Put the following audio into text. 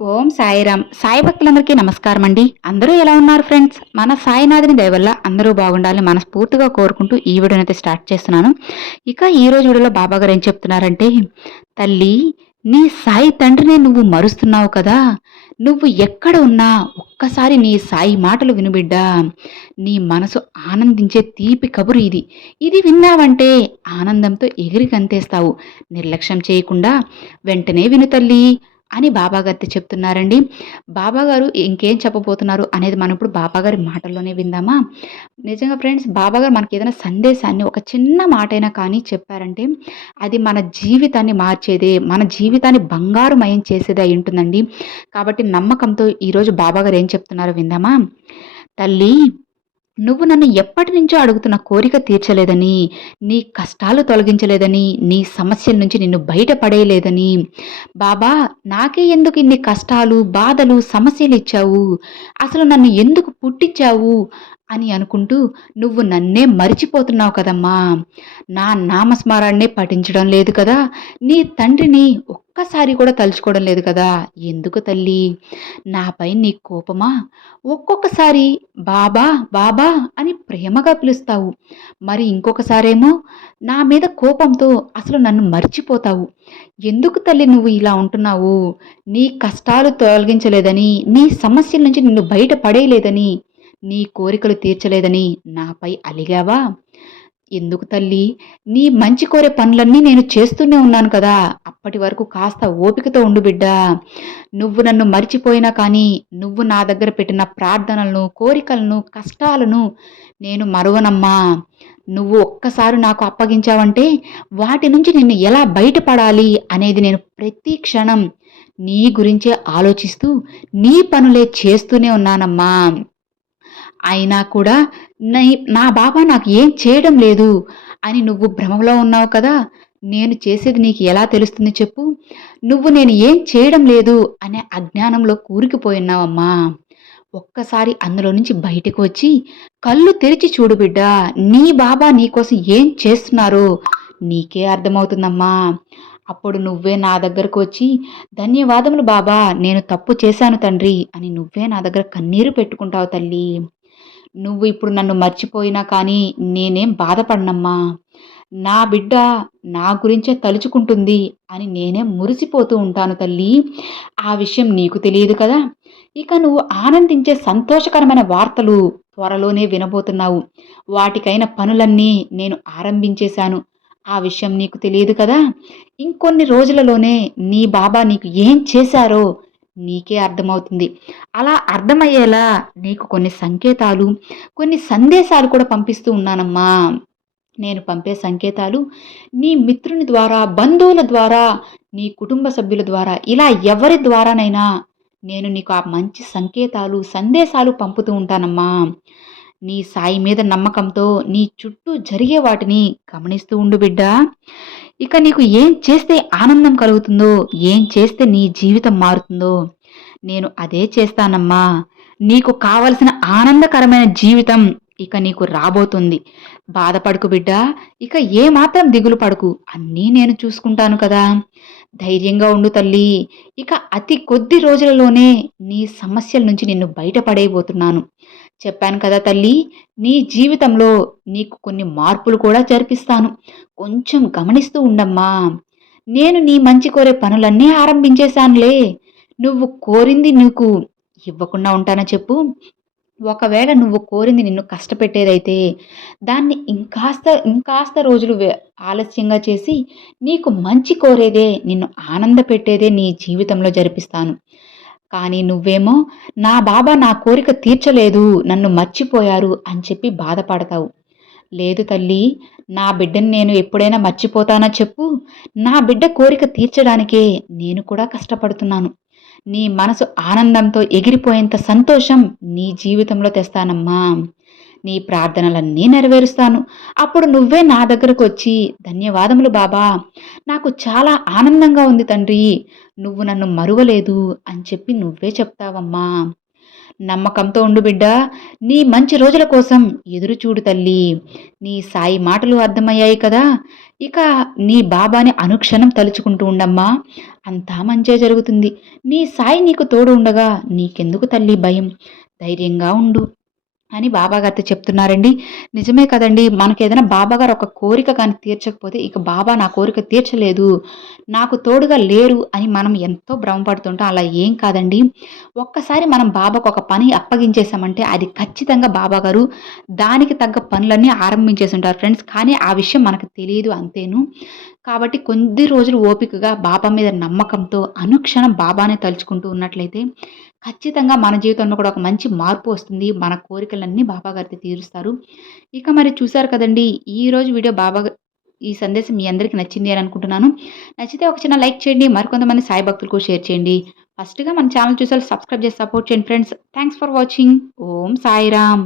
ఓం సాయిరామ్. సాయి భక్తులందరికీ నమస్కారం అండి. అందరూ ఎలా ఉన్నారు ఫ్రెండ్స్? మన సాయినాథుని దయవల్ల అందరూ బాగుండాలని మనస్ఫూర్తిగా కోరుకుంటూ ఈ వీడియోని అయితే స్టార్ట్ చేస్తున్నాను. ఇక ఈ రోజు వీడియోలో బాబా గారు ఏం చెప్తున్నారంటే తల్లి నీ సాయి తండ్రిని నువ్వు మరుస్తున్నావు కదా. నువ్వు ఎక్కడ ఉన్నా ఒక్కసారి నీ సాయి మాటలు వినుబిడ్డా నీ మనసు ఆనందించే తీపి కబురు ఇది. ఇది విన్నావంటే ఆనందంతో ఎగిరి గంతేస్తావు నిర్లక్ష్యం చేయకుండా వెంటనే విను తల్లి. అని బాబాగారితో చెప్తున్నారండి. బాబాగారు ఇంకేం చెప్పబోతున్నారు అనేది మనం ఇప్పుడు బాబాగారి మాటల్లోనే విందామా? నిజంగా ఫ్రెండ్స్ బాబాగారు మనకి ఏదైనా సందేశాన్ని ఒక చిన్న మాటైనా కానీ చెప్పారంటే అది మన జీవితాన్ని మార్చేదే మన జీవితాన్ని బంగారుమయం చేసేదే అయి ఉంటుందండి. కాబట్టి నమ్మకంతో ఈరోజు బాబాగారు ఏం చెప్తున్నారో విందామా? తల్లి నువ్వు నన్ను ఎప్పటి నుంచో అడుగుతున్న కోరిక తీర్చలేదని నీ కష్టాలు తొలగించలేదని నీ సమస్యల నుంచి నిన్ను బయటపడేయలేదని బాబా నాకే ఎందుకు ఇన్ని కష్టాలు బాధలు సమస్యలు ఇచ్చావు? అసలు నన్ను ఎందుకు పుట్టించావు? అని అనుకుంటూ నువ్వు నన్నే మరిచిపోతున్నావు కదమ్మా. నా నామస్మరాన్నే పఠించడం లేదు కదా. నీ తండ్రిని ఒక్కసారి కూడా తలుచుకోవడం లేదు కదా? ఎందుకు తల్లి? నాపై నీ కోపమా? ఒక్కొక్కసారి బాబా బాబా అని ప్రేమగా పిలుస్తావు. మరి ఇంకొకసారేమో నా మీద కోపంతో అసలు నన్ను మర్చిపోతావు. ఎందుకు తల్లి నువ్వు ఇలా ఉంటున్నావు? నీ కష్టాలు తొలగించలేదని నీ సమస్యల నుంచి నిన్ను బయట పడేయలేదని నీ కోరికలు తీర్చలేదని నాపై అలిగావా? ఎందుకు తల్లి? నీ మంచి కోరే పనులన్నీ నేను చేస్తూనే ఉన్నాను కదా. అప్పటి వరకు కాస్త ఓపికతో ఉండు బిడ్డా. నువ్వు నన్ను మర్చిపోయినా కానీ నువ్వు నా దగ్గర పెట్టిన ప్రార్థనలను కోరికలను కష్టాలను నేను మరువనమ్మా. నువ్వు ఒక్కసారి నాకు అప్పగించావంటే వాటి నుంచి నిన్ను ఎలా బయటపడాలి అనేది నేను ప్రతి క్షణం నీ గురించే ఆలోచిస్తూ నీ పనులే చేస్తూనే ఉన్నానమ్మా. అయినా కూడా నా బాబా నాకు ఏం చేయడం లేదు అని నువ్వు భ్రమలో ఉన్నావు కదా నేను చేసేది నీకు ఎలా తెలుస్తుంది చెప్పు. నువ్వు నేను ఏం చేయడం లేదు అనే అజ్ఞానంలో కూరుకుపోయినావమ్మా ఒక్కసారి అందులో నుంచి బయటకు వచ్చి కళ్ళు తెరిచి చూడు బిడ్డ నీ బాబా నీకోసం ఏం చేస్తున్నారో నీకే అర్థమవుతుందమ్మా. అప్పుడు నువ్వే నా దగ్గరకు వచ్చి ధన్యవాదములు బాబా నేను తప్పు చేశాను తండ్రి అని నువ్వే నా దగ్గర కన్నీరు పెట్టుకుంటావు తల్లి. నువ్వు ఇప్పుడు నన్ను మర్చిపోయినా కానీ నేనేం బాధపడనమ్మా. నా బిడ్డ నా గురించే తలుచుకుంటుంది అని నేనే మురిసిపోతూ ఉంటాను తల్లి. ఆ విషయం నీకు తెలియదు కదా. ఇక నువ్వు ఆనందించే సంతోషకరమైన వార్తలు త్వరలోనే వినబోతున్నావు. వాటికైన పనులన్నీ నేను ఆరంభించేశాను. ఆ విషయం నీకు తెలియదు కదా. ఇంకొన్ని రోజులలోనే నీ బాబా నీకు ఏం చేశారో నీకే అర్థమవుతుంది. అలా అర్థమయ్యేలా నీకు కొన్ని సంకేతాలు కొన్ని సందేశాలు కూడా పంపిస్తూ ఉన్నానమ్మా. నేను పంపే సంకేతాలు నీ మిత్రుని ద్వారా బంధువుల ద్వారా నీ కుటుంబ సభ్యుల ద్వారా ఇలా ఎవరి ద్వారానైనా నేను నీకు ఆ మంచి సంకేతాలు సందేశాలు పంపుతూ ఉంటానమ్మా. నీ సాయి మీద నమ్మకంతో నీ చుట్టూ జరిగే వాటిని గమనిస్తూ ఉండు బిడ్డ. ఇక నీకు ఏం చేస్తే ఆనందం కలుగుతుందో ఏం చేస్తే నీ జీవితం మారుతుందో? నేను అదే చేస్తానమ్మా. నీకు కావలసిన ఆనందకరమైన జీవితం ఇక నీకు రాబోతుంది. బాధపడుకు బిడ్డ ఇక ఏమాత్రం దిగులు పడుకు. అన్నీ నేను చూసుకుంటాను కదా. ధైర్యంగా ఉండు తల్లి. ఇక అతి కొద్ది రోజులలోనే నీ సమస్యల నుంచి నిన్ను బయటపడేయబోతున్నాను. చెప్పాను కదా తల్లి నీ జీవితంలో నీకు కొన్ని మార్పులు కూడా జరిపిస్తాను. కొంచెం గమనిస్తూ ఉండమ్మా. నేను నీ మంచి కోరే పనులన్నీ ఆరంభించేశానులే. నువ్వు కోరింది నీకు ఇవ్వకుండా ఉంటానా చెప్పు? ఒకవేళ నువ్వు కోరింది నిన్ను కష్టపెట్టేదైతే దాన్ని ఇంకాస్త ఇంకాస్త రోజులు ఆలస్యంగా చేసి నీకు మంచి కోరేదే నిన్ను ఆనంద పెట్టేదే నీ జీవితంలో జరిపిస్తాను. కానీ నువ్వేమో నా బాబా నా కోరిక తీర్చలేదు నన్ను మర్చిపోయారు అని చెప్పి బాధపడతావు. లేదు తల్లి నా బిడ్డని నేను ఎప్పుడైనా మర్చిపోతానా చెప్పు? నా బిడ్డ కోరిక తీర్చడానికే నేను కూడా కష్టపడుతున్నాను. నీ మనసు ఆనందంతో ఎగిరిపోయేంత సంతోషం నీ జీవితంలో తెస్తానమ్మా. నీ ప్రార్థనలన్నీ నెరవేరుస్తాను. అప్పుడు నువ్వే నా దగ్గరకు వచ్చి ధన్యవాదములు బాబా నాకు చాలా ఆనందంగా ఉంది తండ్రి. నువ్వు నన్ను మరువలేదు అని చెప్పి నువ్వే చెప్తావమ్మా. నమ్మకంతో ఉండు బిడ్డ. నీ మంచి రోజుల కోసం ఎదురు చూడు తల్లి. నీ సాయి మాటలు అర్థమయ్యాయి కదా. ఇక నీ బాబాని అనుక్షణం తలుచుకుంటూ ఉండమ్మా. అంతా మంచే జరుగుతుంది. నీ సాయి నీకు తోడు ఉండగా నీకెందుకు తల్లి భయం? ధైర్యంగా ఉండు. అని బాబాగారితో చెప్తున్నారండి. నిజమే కదండి మనకి ఏదైనా బాబాగారు ఒక కోరిక కానీ తీర్చకపోతే ఇక బాబా నా కోరిక తీర్చలేదు నాకు తోడుగా లేరు అని మనం ఎంతో భ్రమపడుతుంటాం. అలా ఏం కాదండి. ఒక్కసారి మనం బాబాకు ఒక పని అప్పగించేసామంటే అది ఖచ్చితంగా బాబాగారు దానికి తగ్గ పనులన్నీ ఆరంభించేసి ఉంటారు ఫ్రెండ్స్. కానీ ఆ విషయం మనకు తెలియదు అంతేను. కాబట్టి కొద్ది రోజులు ఓపికగా బాబా మీద నమ్మకంతో అనుక్షణం బాబానే తలుచుకుంటూ ఉన్నట్లయితే ఖచ్చితంగా మన జీవితంలో కూడా ఒక మంచి మార్పు వస్తుంది. మన కోరికలన్నీ బాబా గారితో తీరుస్తారు. ఇక మరి చూసారు కదండి ఈరోజు వీడియో బాబా ఈ సందేశం మీ అందరికీ నచ్చింది అని అనుకుంటున్నాను. నచ్చితే ఒక చిన్న లైక్ చేయండి మరికొంతమంది సాయి భక్తులకు షేర్ చేయండి. ఫస్ట్గా మన ఛానల్ చూసారు సబ్స్క్రైబ్ చేసి సపోర్ట్ చేయండి friends. Thanks for watching. Om Sairam.